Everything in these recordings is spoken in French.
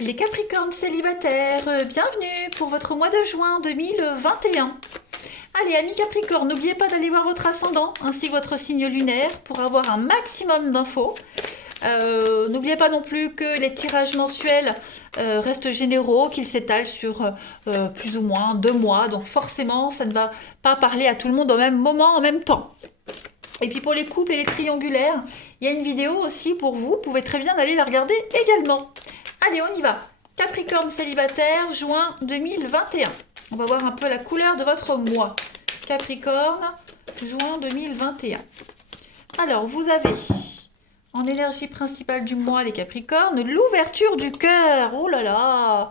Les Capricornes célibataires, bienvenue pour votre mois de juin 2021. Allez, amis Capricornes, n'oubliez pas d'aller voir votre ascendant ainsi que votre signe lunaire pour avoir un maximum d'infos. N'oubliez pas non plus que les tirages mensuels restent généraux, qu'ils s'étalent sur plus ou moins 2 mois. Donc forcément, ça ne va pas parler à tout le monde au même moment, en même temps. Et puis pour les couples et les triangulaires, il y a une vidéo aussi pour vous. Vous pouvez très bien aller la regarder également. Allez, on y va. Capricorne célibataire, juin 2021. On va voir un peu la couleur de votre mois. Capricorne, juin 2021. Alors, vous avez en énergie principale du mois, les Capricornes, l'ouverture du cœur. Oh là là!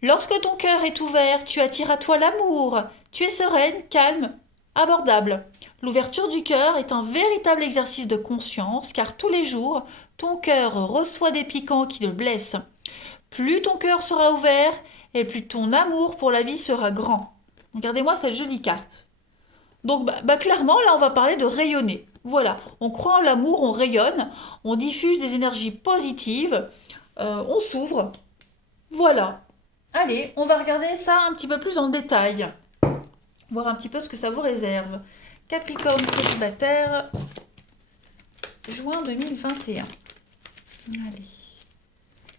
Lorsque ton cœur est ouvert, tu attires à toi l'amour. Tu es sereine, calme, abordable. L'ouverture du cœur est un véritable exercice de conscience car tous les jours, ton cœur reçoit des piquants qui le blessent. Plus ton cœur sera ouvert et plus ton amour pour la vie sera grand. Regardez-moi cette jolie carte. Donc clairement, là, on va parler de rayonner. Voilà, on croit en l'amour, on rayonne, on diffuse des énergies positives, on s'ouvre. Voilà. Allez, on va regarder ça un petit peu plus en détail. Voir un petit peu ce que ça vous réserve. Capricorne célibataire, juin 2021. Allez.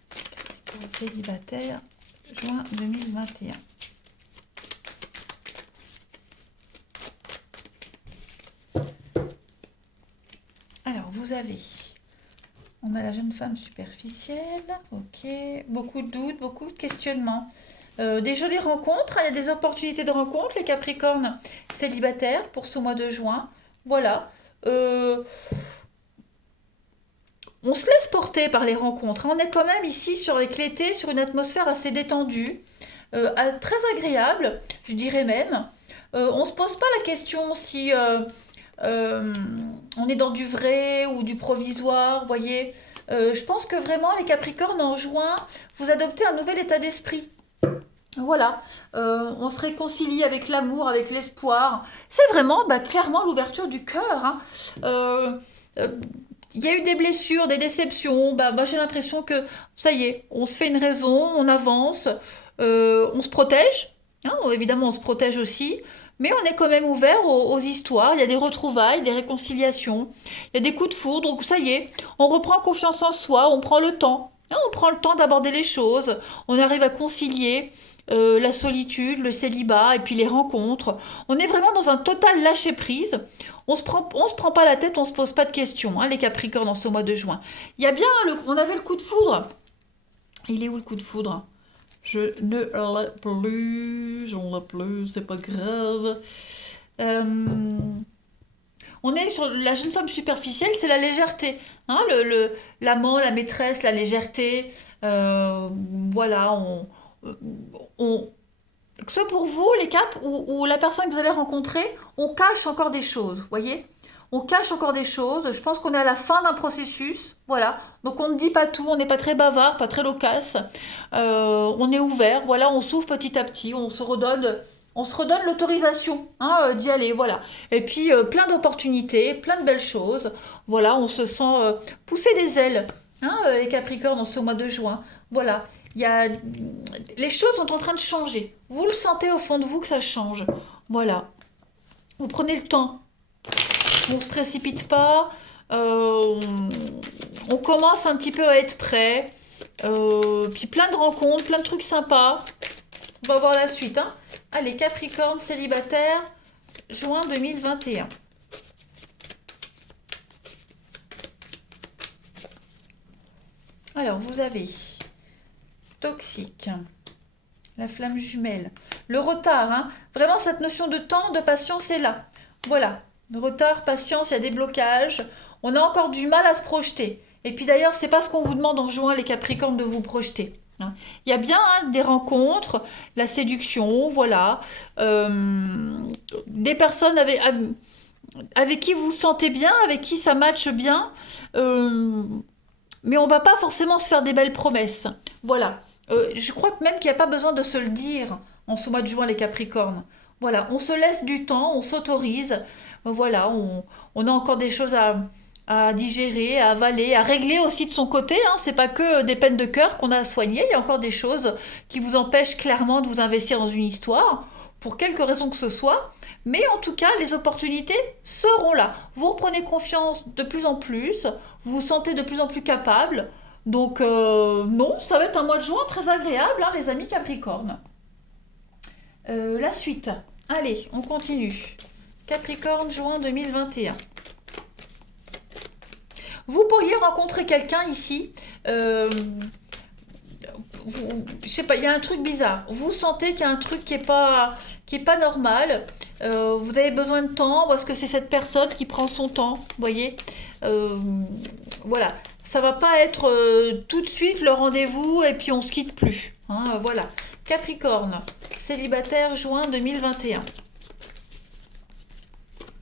Capricorne célibataire, juin 2021. Alors, vous avez, on a la jeune femme superficielle, ok, beaucoup de doutes, beaucoup de questionnements. Des jolies rencontres, il y a des opportunités de rencontres, les Capricornes célibataires pour ce mois de juin. Voilà. On se laisse porter par les rencontres. On est quand même ici avec l'été, sur une atmosphère assez détendue, très agréable, je dirais même. On ne se pose pas la question si euh, on est dans du vrai ou du provisoire, vous voyez. Je pense que vraiment, les Capricornes, en juin, vous adoptez un nouvel état d'esprit. Voilà, on se réconcilie avec l'amour, avec l'espoir. C'est vraiment, clairement, l'ouverture du cœur, hein. Euh, il y a eu des blessures, des déceptions. Moi, j'ai l'impression que ça y est, on se fait une raison, on avance, on se protège. Hein, évidemment, on se protège aussi. Mais on est quand même ouvert aux histoires. Il y a des retrouvailles, des réconciliations. Il y a des coups de foudre. Donc ça y est, on reprend confiance en soi, on prend le temps. Hein, on prend le temps d'aborder les choses. On arrive à concilier la solitude, le célibat et puis les rencontres. On est vraiment dans un total lâcher prise. On se prend pas la tête, on se pose pas de questions, hein, les Capricornes en ce mois de juin. Il y a bien, on avait le coup de foudre. Il est où le coup de foudre? Je ne l'ai plus, j'en l'ai plus, c'est pas grave. Euh, on est sur la jeune femme superficielle, c'est la légèreté. Hein, l'amant, la maîtresse, la légèreté. Euh, voilà, on, que ce soit pour vous, les caps, ou la personne que vous allez rencontrer, on cache encore des choses, vous voyez. On cache encore des choses. Je pense qu'on est à la fin d'un processus. Voilà. Donc on ne dit pas tout. On n'est pas très bavard, pas très loquace. On est ouvert. Voilà. On s'ouvre petit à petit. On se redonne l'autorisation, hein, d'y aller. Voilà. Et puis plein d'opportunités, plein de belles choses. Voilà. On se sent pousser des ailes. Hein, les Capricornes en ce mois de juin. Voilà. Il y a... Les choses sont en train de changer. Vous le sentez au fond de vous que ça change. Voilà. Vous prenez le temps. On ne se précipite pas. On commence un petit peu à être prêt. Puis plein de rencontres, plein de trucs sympas. On va voir la suite, hein. Allez, Capricorne célibataire, juin 2021. Alors, vous avez toxique, la flamme jumelle, le retard, hein. Vraiment, cette notion de temps, de patience est là. Voilà. Retard, patience, il y a des blocages. On a encore du mal à se projeter. Et puis d'ailleurs, c'est pas ce qu'on vous demande en juin, les Capricornes, de vous projeter. Hein. Il y a bien, hein, des rencontres, la séduction, voilà. Des personnes avec qui vous vous sentez bien, avec qui ça matche bien. Euh, mais on va pas forcément se faire des belles promesses. Voilà. Je crois que même qu'il n'y a pas besoin de se le dire en ce mois de juin, les Capricornes. Voilà, on se laisse du temps, on s'autorise. Voilà, on a encore des choses à digérer, à avaler, à régler aussi de son côté. Hein. C'est pas que des peines de cœur qu'on a à soigner. Il y a encore des choses qui vous empêchent clairement de vous investir dans une histoire, pour quelque raison que ce soit. Mais en tout cas, les opportunités seront là. Vous reprenez confiance de plus en plus, vous vous sentez de plus en plus capable. Donc non, ça va être un mois de juin très agréable, hein, les amis Capricorne. La suite. Allez, on continue. Capricorne, juin 2021. Vous pourriez rencontrer quelqu'un ici. Je sais pas, il y a un truc bizarre. Vous sentez qu'il y a un truc qui est pas normal. Vous avez besoin de temps parce que c'est cette personne qui prend son temps. Vous voyez. Euh, voilà. Ça va pas être tout de suite le rendez-vous et puis on se quitte plus. Hein, voilà. Capricorne, célibataire, juin 2021.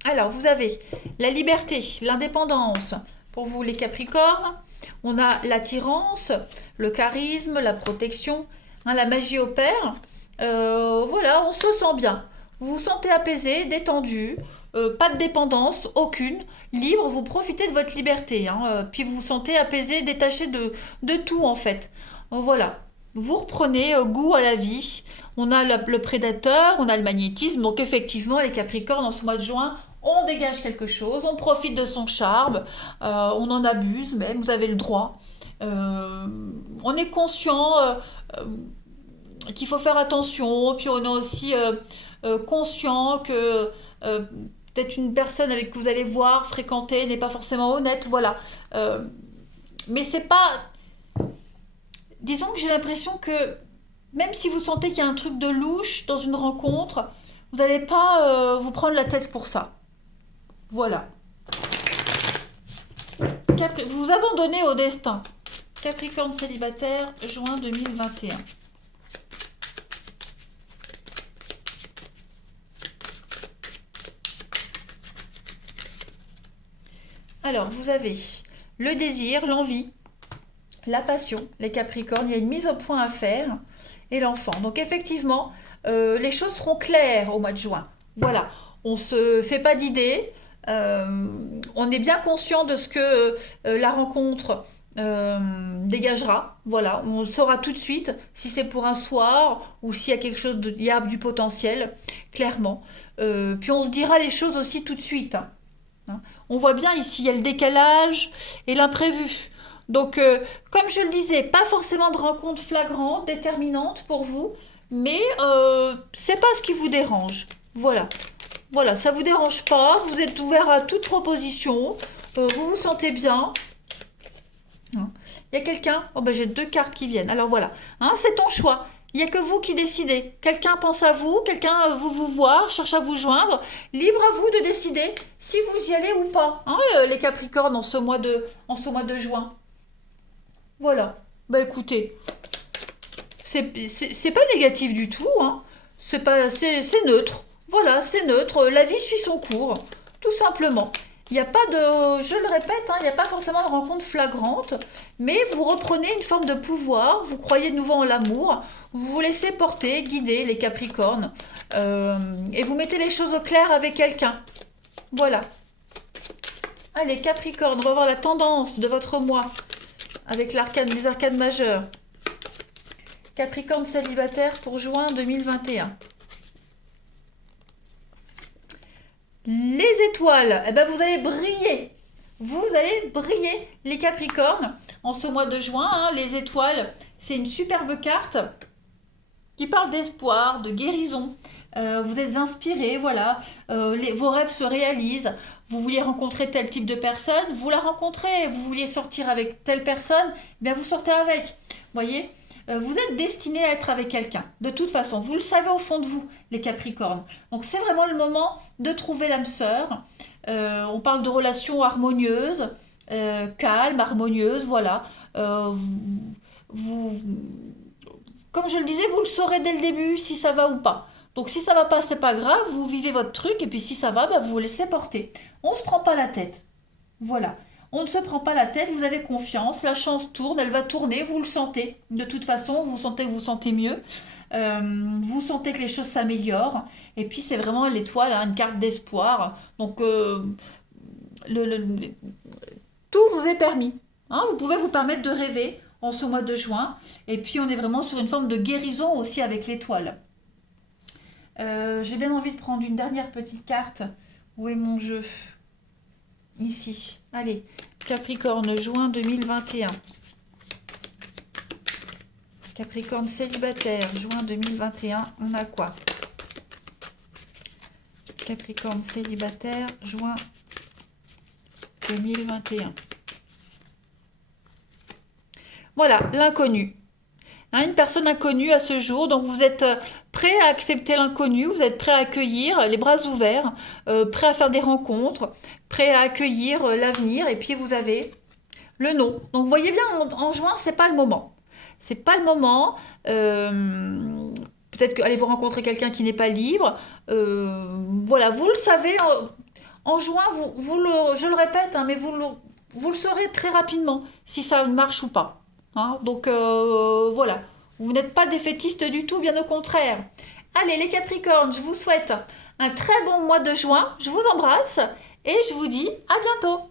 Alors, vous avez la liberté, l'indépendance. Pour vous, les Capricornes, on a l'attirance, le charisme, la protection, hein, la magie opère. Voilà, on se sent bien. Vous vous sentez apaisé, détendu, pas de dépendance, aucune, libre, vous profitez de votre liberté. Hein, puis vous vous sentez apaisé, détaché de tout en fait. Voilà. Vous reprenez goût à la vie. On a le prédateur, on a le magnétisme. Donc effectivement, les Capricornes, en ce mois de juin, on dégage quelque chose, on profite de son charme, on en abuse même, vous avez le droit. Euh, on est conscient qu'il faut faire attention, puis on est aussi conscient que peut-être une personne avec que vous allez voir, fréquenter, n'est pas forcément honnête, voilà. Euh, mais c'est pas... Disons que j'ai l'impression que même si vous sentez qu'il y a un truc de louche dans une rencontre, vous n'allez pas vous prendre la tête pour ça. Voilà. Vous vous abandonnez au destin. Capricorne célibataire, juin 2021. Alors, vous avez le désir, l'envie, la passion, les Capricornes. Il y a une mise au point à faire et l'enfant. Donc, effectivement, les choses seront claires au mois de juin. Voilà. On ne se fait pas d'idées. On est bien conscient de ce que la rencontre dégagera. Voilà, on saura tout de suite si c'est pour un soir ou s'il y a quelque chose de, il y a du potentiel, clairement. Puis on se dira les choses aussi tout de suite. Hein. On voit bien ici, il y a le décalage et l'imprévu. Donc, comme je le disais, pas forcément de rencontre flagrante, déterminante pour vous, mais c'est pas ce qui vous dérange. Voilà. Voilà, ça vous dérange pas, vous êtes ouvert à toute proposition, vous vous sentez bien. Hein. Il y a quelqu'un, oh ben j'ai deux cartes qui viennent, alors voilà, hein, c'est ton choix, il n'y a que vous qui décidez. Quelqu'un pense à vous, quelqu'un vous voir, cherche à vous joindre, libre à vous de décider si vous y allez ou pas, hein, les Capricornes en ce mois de juin. Voilà, bah écoutez, c'est pas négatif du tout, hein. C'est neutre. Voilà, c'est neutre. La vie suit son cours, tout simplement. Il n'y a pas de, je le répète, hein, il n'y a pas forcément de rencontre flagrante, mais vous reprenez une forme de pouvoir, vous croyez de nouveau en l'amour, vous vous laissez porter, guider les Capricornes, et vous mettez les choses au clair avec quelqu'un. Voilà. Allez, Capricorne, on va voir la tendance de votre mois avec les arcanes majeures. Capricorne célibataire pour juin 2021. Les étoiles, eh ben vous allez briller. Vous allez briller, les Capricornes, en ce mois de juin. Hein, les étoiles, c'est une superbe carte qui parle d'espoir, de guérison. Vous êtes inspiré, voilà. Vos rêves se réalisent. Vous vouliez rencontrer tel type de personne, vous la rencontrez. Vous vouliez sortir avec telle personne, eh bien vous sortez avec. Vous voyez, vous êtes destiné à être avec quelqu'un. De toute façon, vous le savez au fond de vous, les Capricornes. Donc c'est vraiment le moment de trouver l'âme sœur. On parle de relations harmonieuses, calmes, harmonieuses, voilà. Vous, comme je le disais, vous le saurez dès le début si ça va ou pas. Donc si ça va pas, c'est pas grave, vous vivez votre truc et puis si ça va, bah, vous vous laissez porter. On se prend pas la tête. Voilà. On ne se prend pas la tête, vous avez confiance, la chance tourne, elle va tourner, vous le sentez. De toute façon, vous sentez que vous sentez mieux, vous sentez que les choses s'améliorent. Et puis c'est vraiment l'étoile, hein, une carte d'espoir. Donc le- tout vous est permis. Hein, vous pouvez vous permettre de rêver en ce mois de juin. Et puis, on est vraiment sur une forme de guérison aussi avec l'étoile. J'ai bien envie de prendre une dernière petite carte. Où est mon jeu? Ici. Allez, Capricorne, juin 2021. Capricorne célibataire, juin 2021, on a quoi? Capricorne célibataire, juin 2021. Voilà, l'inconnu. Hein, une personne inconnue à ce jour, donc vous êtes prêt à accepter l'inconnu, vous êtes prêt à accueillir les bras ouverts, prêt à faire des rencontres, prêt à accueillir l'avenir, et puis vous avez le non. Donc vous voyez bien, en juin, c'est pas le moment. C'est pas le moment. Peut-être que allez vous rencontrer quelqu'un qui n'est pas libre. Voilà, vous le savez, en juin, je le répète, hein, mais vous le saurez très rapidement si ça marche ou pas. Hein, donc voilà, vous n'êtes pas défaitiste du tout, bien au contraire. Allez les Capricornes, je vous souhaite un très bon mois de juin, je vous embrasse et je vous dis à bientôt.